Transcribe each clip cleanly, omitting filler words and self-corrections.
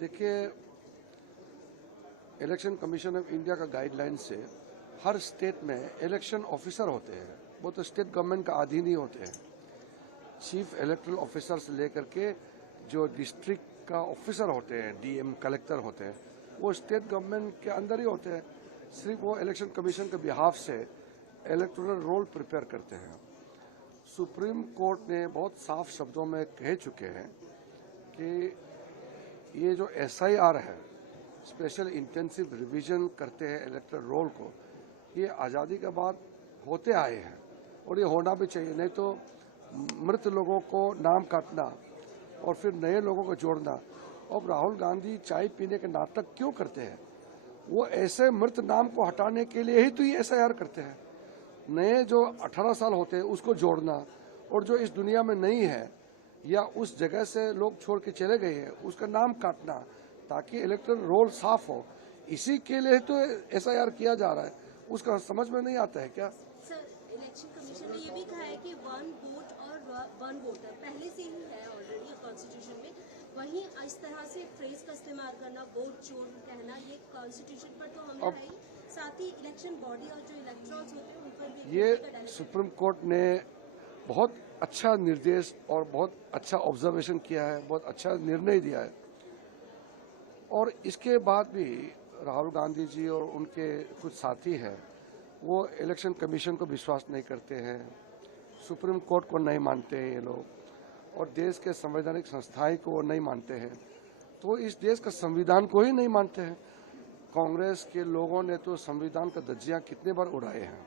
देखिए, election commission of India का guideline से हर स्टेट में इलेक्शन ऑफिसर होते हैं, वो तो स्टेट गवर्नमेंट का अधीन ही होते हैं। चीफ इलेक्टोरल ऑफिसर से लेकर के जो डिस्ट्रिक्ट का ऑफिसर होते हैं, डीएम कलेक्टर होते हैं, वो स्टेट गवर्नमेंट के अंदर ही होते हैं। सिर्फ वो इलेक्शन कमीशन के बिहाफ से इलेक्टोरल रोल प्रिपेयर करते हैं। सुप्रीम कोर्ट ने बहुत साफ शब्दों में कह चुके हैं कि ये जो SIR है, स्पेशल इंटेंसिव रिवीजन करते हैं इलेक्टोरल रोल को, ये आज़ादी के बाद होते आए हैं और ये होना भी चाहिए। नहीं तो मृत लोगों को नाम काटना और फिर नए लोगों को जोड़ना। अब राहुल गांधी चाय पीने के नाटक क्यों करते हैं? वो ऐसे मृत नाम को हटाने के लिए ही तो ये SIR करते हैं। नए जो 18 साल होते हैं उसको जोड़ना, और जो इस दुनिया में नहीं है या उस जगह से लोग छोड़ के चले गए हैं उसका नाम काटना, ताकि इलेक्टोरल रोल साफ हो। इसी के लिए तो SIR किया जा रहा है। उसका समझ में नहीं आता है क्या? सर, इलेक्शन कमीशन ने ये भी कहा है कि वन वोट और वन वोटर पहले से ही है ऑलरेडी कॉन्स्टिट्यूशन में। वहीं इस तरह से फ्रेज का इस्तेमाल करना, वोट चोर कहना, ये कॉन्स्टिट्यूशन पर तो हमला है ही, साथ ही इलेक्शन बॉडी और जो इलेक्टोरल्स होते हैं उन पर भी ये सुप्रीम कोर्ट ने बहुत अच्छा निर्देश और बहुत अच्छा ऑब्जर्वेशन किया है, बहुत अच्छा निर्णय दिया है। और इसके बाद भी राहुल गांधी जी और उनके कुछ साथी हैं, वो इलेक्शन कमीशन को विश्वास नहीं करते हैं, सुप्रीम कोर्ट को नहीं मानते हैं ये लोग, और देश के संवैधानिक संस्थाएं को वो नहीं मानते हैं। तो इस देश का संविधान को ही नहीं मानते हैं। कांग्रेस के लोगों ने तो संविधान का धज्जियां कितने बार उड़ाए हैं।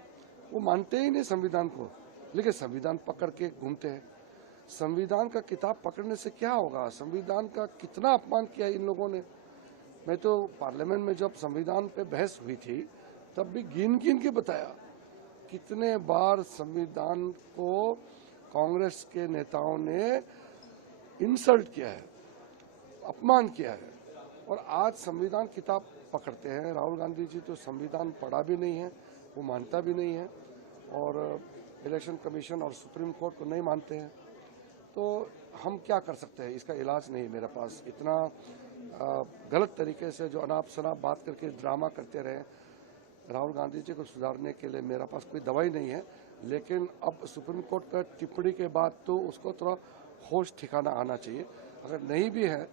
वो मानते ही नहीं संविधान को, लेकिन संविधान पकड़ के घूमते हैं। संविधान का किताब पकड़ने से क्या होगा? संविधान का कितना अपमान किया इन लोगों ने। मैं तो पार्लियामेंट में जब संविधान पे बहस हुई थी तब भी गिन गिन के बताया कितने बार संविधान को कांग्रेस के नेताओं ने इंसल्ट किया है, अपमान किया है। और आज संविधान किताब पकड़ते हैं। राहुल गांधी जी तो संविधान पढ़ा भी नहीं है, वो मानता भी नहीं है, और इलेक्शन कमीशन और सुप्रीम कोर्ट को नहीं मानते हैं। तो हम क्या कर सकते हैं? इसका इलाज नहीं है मेरे पास। इतना गलत तरीके से जो अनाप शनाप बात करके ड्रामा करते रहे, राहुल गांधी जी को सुधारने के लिए मेरे पास कोई दवाई नहीं है। लेकिन अब सुप्रीम कोर्ट का टिप्पणी के बाद तो उसको थोड़ा होश ठिकाना आना चाहिए। अगर नहीं भी है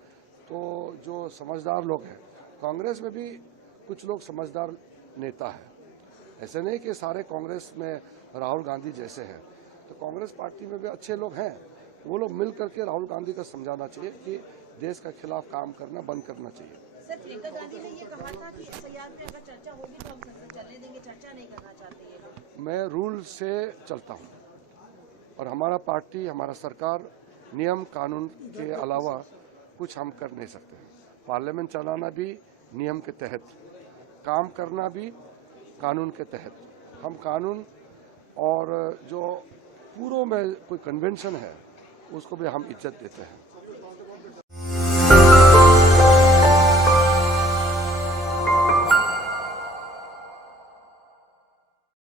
तो जो समझदार लोग हैं, कांग्रेस में भी कुछ लोग समझदार नेता हैं, ऐसे नहीं कि सारे कांग्रेस में राहुल गांधी जैसे हैं। तो कांग्रेस पार्टी में भी अच्छे लोग हैं, वो लोग मिल करके राहुल गांधी को समझाना चाहिए कि देश का खिलाफ काम करना बंद करना चाहिए। सर, प्रियंका गांधी ने ये कहा था कि SIR पे अगर चर्चा होगी तो हम संसद चलने देंगे, चर्चा नहीं करना चाहते ये लोग। मैं रूल से चलता हूँ और हमारा पार्टी, हमारा सरकार नियम कानून के अलावा कुछ हम कर नहीं सकते। पार्लियामेंट चलाना भी नियम के तहत, काम करना भी कानून के तहत। हम कानून और जो पूर्व में कोई कन्वेंशन है उसको भी हम इज्जत देते हैं।